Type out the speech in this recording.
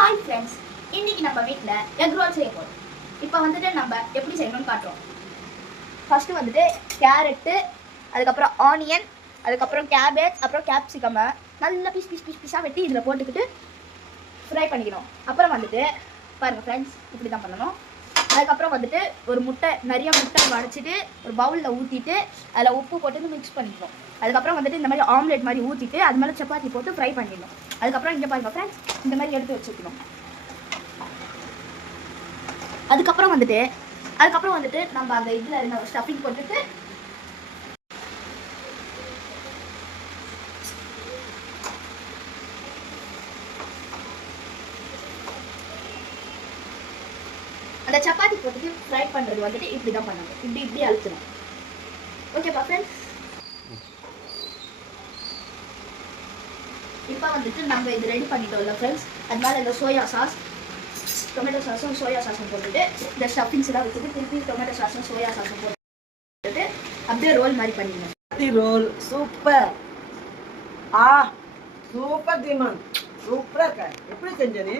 Hi friends, இன்னைக்கு நம்ம வீட்டில் எக் ரோல் செய்ய போகிறோம். இப்போ வந்துட்டு நம்ம எப்படி செய்யணும்னு காட்டுறோம். ஃபஸ்ட்டு வந்துட்டு கேரட்டு, அதுக்கப்புறம் ஆனியன், அதுக்கப்புறம் கேபேஜ், அப்புறம் கேப்சிகமை நல்லா பீஸாக வெட்டி இதில் போட்டுக்கிட்டு ஃப்ரை பண்ணிக்கணும். அப்புறம் வந்துட்டு பாருங்கள் ஃப்ரெண்ட்ஸ், இப்படி தான் பண்ணணும். அதுக்கப்புறம் வந்துட்டு ஒரு முட்டை, நிறைய முட்டை உடச்சிட்டு ஒரு பவுலில் ஊற்றிட்டு அதில் உப்பு போட்டு மிக்ஸ் பண்ணிக்கணும். அதுக்கப்புறம் வந்துட்டு இந்த மாதிரி ஆம்லேட் மாதிரி ஊற்றிட்டு அது மேலே சப்பாத்தி போட்டு ஃப்ரை பண்ணிடணும். அதுக்கப்புறம் இங்கே பாருங்கள் ஃப்ரெண்ட்ஸ், இந்த மாதிரி எடுத்து வச்சுக்கணும். அதுக்கப்புறம் வந்துட்டு நம்ம அந்த இதில் இருந்த ஸ்டஃபிங் போட்டுட்டு அந்த சப்பாத்தி போட்டுட்டு ஃப்ரை பண்ணுறது வந்துட்டு இப்படி தான் பண்ணணும். இப்படி அழுத்தணும். ஓகேப்பா ஃப்ரெண்ட்ஸ், இப்போ வந்துட்டு நம்ம இது ரெடி பண்ணிட்டோம்ல ஃப்ரெண்ட்ஸ். அதனால இந்த சோயா சாஸ், டொமேட்டோ சாஸும் சோயா சாஸும் போட்டுட்டு இந்த ஸ்டஃபிங்ஸ் எல்லாம் வச்சுட்டு திருப்பி டொமேட்டோ சாஸும் சோயா சாஸும் போட்டுட்டு அப்படியே ரோல் மாதிரி பண்ணிடணும். Role super. சூப்பர் தீமன், சூப்பரா இருக்க. எப்படி செஞ்சது?